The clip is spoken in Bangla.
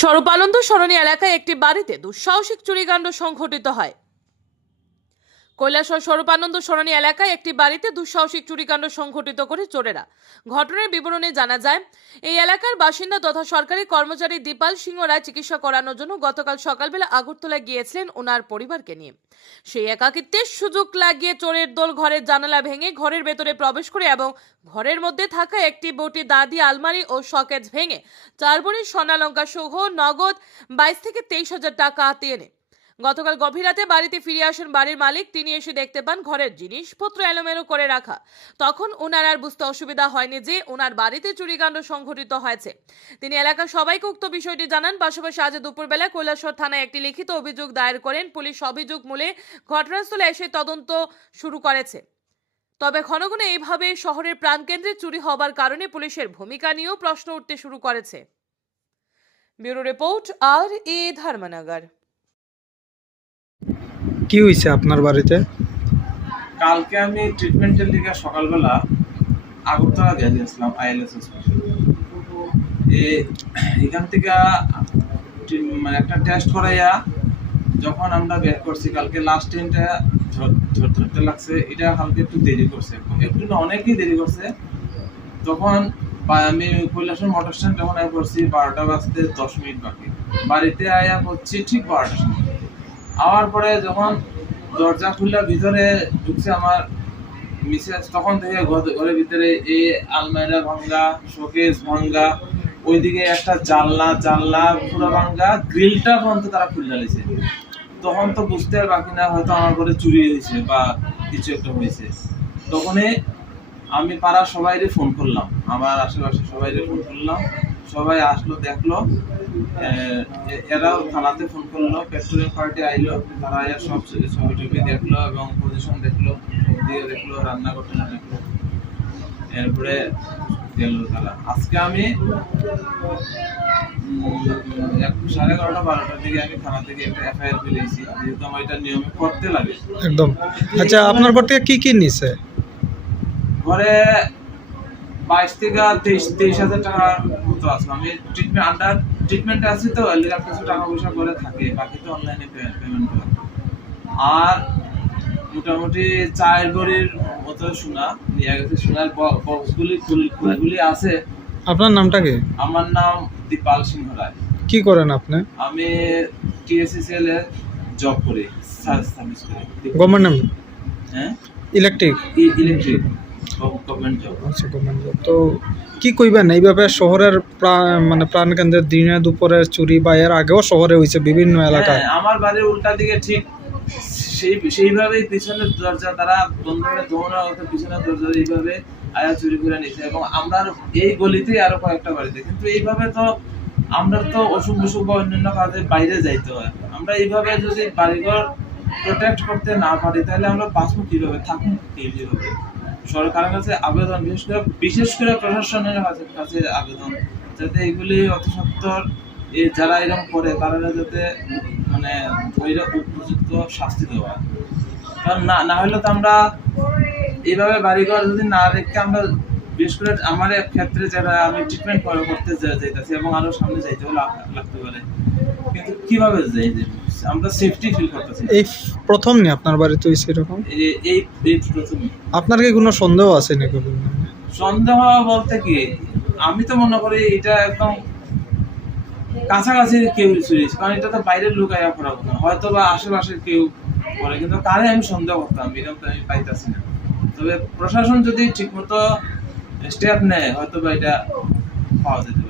স্বরূপানন্দ সরণী এলাকায় একটি বাড়িতে দুঃসাহসিক চুরিকাণ্ড সংঘটিত হয়। কৈলাসহর স্বরূপানন্দ সরণী এলাকায় একটি বাড়িতে দুঃসাহসিক চুরিকাণ্ড সংঘটিত করে চোরেরা। ঘটনার বিবরণে জানা যায়, এই এলাকার বাসিন্দা তথা সরকারি কর্মচারী দীপাল সিংহ রায় চিকিৎসা করানোর জন্য গতকাল সকালবেলা আগরতলা গিয়েছিলেন ওনার পরিবারকে নিয়ে। সেই একাকিত্বের সুযোগ লাগিয়ে চোরের দল ঘরের জানালা ভেঙে ঘরের ভেতরে প্রবেশ করে এবং ঘরের মধ্যে থাকা একটি বটি দাদি, আলমারি ও শকেজ ভেঙে চার ভরি স্বর্ণালঙ্কা সহ নগদ বাইশ থেকে তেইশ হাজার টাকা হাতিয়ে নেয় গতকাল গভীর রাতে বাড়িতে ফিরে আসেন বাড়ির মালিক। তিনি এসে দেখতে পান, ঘরের জিনিসপত্র এলোমেলো করে রাখা। তখন ওনার আর বুঝতে অসুবিধা হয়নি যে ওনার বাড়িতে চুরিকাণ্ড সংঘটিত হয়েছে। তিনি এলাকার সবাইকে উক্ত বিষয়টি জানান। পাশাপাশি আজ দুপুরবেলা কৈলাসহর থানায় একটি লিখিত অভিযোগ দায়ের করেন। পুলিশ অভিযোগ মূলে ঘটনাস্থলে এসে তদন্ত শুরু করেছে। তবে ঘন ঘন এইভাবে শহরের প্রাণকেন্দ্রে চুরি হবার কারণে পুলিশের ভূমিকা নিয়েও প্রশ্ন উঠতে শুরু করেছে। ব্যুরো রিপোর্ট, আর এ ধর্মনগর। কি হয়েছে আপনার বাড়িতে? কালকে আমি ট্রিটমেন্টের লিগে সকালবেলা আগরতলা দিয়ে দিয়েছিলাম আইএলএস এখান থেকে মানে একটা টেস্ট করাইয়া যখন আমরা বের করছি, কালকে লাস্ট ট্রেনটা ধরতে লাগছে, এটা কালকে একটু দেরি করছে। একটু না, অনেকই দেরি করছে। তখন আমি কৈলাসের মোটর স্ট্যান্ড যখন আয়া করছি, বারোটা বাজতে দশ মিনিট বাকি। বাড়িতে আয়া করছি ঠিক বারোটার সময়। আওয়ার পরে যখন দরজা খুললে ভিতরে ঢুকছে আমার মিসেস, তখন থেকে ঘর- ঘরের ভিতরে এই আলমারিরা ভাঙ্গা শোকেস ভাঙ্গা ওইদিকে একটা জানলা জানলা পুরো ভাঙ্গা গ্রিলটা পর্যন্ত তারা খুলে নিয়েছে তখন তো বুঝতে আর বাকি না, হয়তো আমার ঘরে চুরি হয়েছে বা কিছু একটা হয়েছে। তখনই আমি পাড়ার সবাইরে ফোন করলাম, আমার আশেপাশে সবাইরে ফোন করলাম। সবাই আসলো দেখল। এরাও থানাতে ফোন করল পেট্রোলিং পার্টি আইলো তারা আয়া সব ছবি টবি দেখল এবং পজিশন দেখল দিয়ে দেখল রান্না করতে দেখল। এরপরে গেল তারা। আজকে আমি এক- সাড়ে এগারোটা বারোটার দিকে আমি থানা থেকে একটা এফআইআর ফেলেছি যেহেতু আমার এটা নিয়মে করতে লাগে। একদম। আচ্ছা আপনার ঘর থেকে কি কি নিছে? ঘরে বাইশ থেকে তেইশ তেইশ হাজার টাকার মতো আছে। আমি ট্রিটমেন্ট আন্ডার ট্রিটমেন্টে আছি তো লিগে কিছু টাকা পয়সা করে থাকে বাকি তো অনলাইনে পেমেন্ট করে আর মোটামুটি চার ভরির মতো সোনা নিয়ে গেছে সোনার বক্সগুলি গুলি আছে। আপনার নামটা কি? আমার নাম দীপাল সিংহ রায়। কি করেন আপনি? আমি টিএসসিসিএল এ জব করি সার্ভিস করি। গভর্নমেন্ট হ্যাঁ? ইলেকট্রিক ইলেকট্রিক গভর্নমেন্ট জব আচ্ছা গভর্নমেন্ট জব তো কি কইবেন? এইভাবে শহরের মানে প্রাণকেন্দ্রের দিনে দুপুরে চুরি বা এর আগেও শহরে হয়েছে বিভিন্ন এলাকায়। হ্যাঁ, আমার বাড়ির উল্টা দিকে ঠিক সেই সেইভাবেই পিছনের দরজা তারা বন্ধ করে দৌড়া হতো পিছনের দরজা এইভাবে আয়া চুরি করে নিছে এবং আমরা এই গলিতেই আরও কয়েকটা বাড়িতে। কিন্তু এইভাবে তো আমরা তো অসুখ বিসুখ বা অন্যান্য কাজে বাইরে যাইতে হয়। আমরা এইভাবে যদি বাড়িঘর প্রোটেক্ট করতে না পারি তাহলে আমরা বাঁচবো কীভাবে? থাকুন কীভাবে? সরকারের কাছে আবেদন, বিশেষ করে বিশেষ করে প্রশাসনের কাছে- আবেদন, যাতে এগুলি অতি যারা এরকম করে, তারা যাতে মানে ধৈর্য উপযুক্ত শাস্তি দেওয়া কারণ না না হলে তো আমরা এইভাবে বাড়িঘর যদি না রেখে আমরা বিশেষ করে আমার এক ক্ষেত্রে যারা আমি ট্রিটমেন্ট করতে যাইতেছি এবং আরও সামনে যাইতেও লাগ- লাগতে পারে। কিন্তু কীভাবে যাই যে আমরা সেফটি ফিল করতেছি। এই প্রথম নি আপনার বাড়িতে হয়েছে এরকম এই- এই প্রথম আপনার কি কোনো সন্দেহ আছে নাকি সন্দেহ বলতে কি আমি তো মনে করি এটা একদম কাছাকাছি কেউ চুরিয়েছে কারণ এটা তো বাইরের লোক আয়া করা হয়তো বা আশেপাশের কেউ করে কিন্তু কারে আমি সন্দেহ করতাম এরকম তো আমি পাইতাছি না। তবে প্রশাসন যদি ঠিকমতো স্টেপ নেয় হয়তো বা এটা পাওয়া যেতে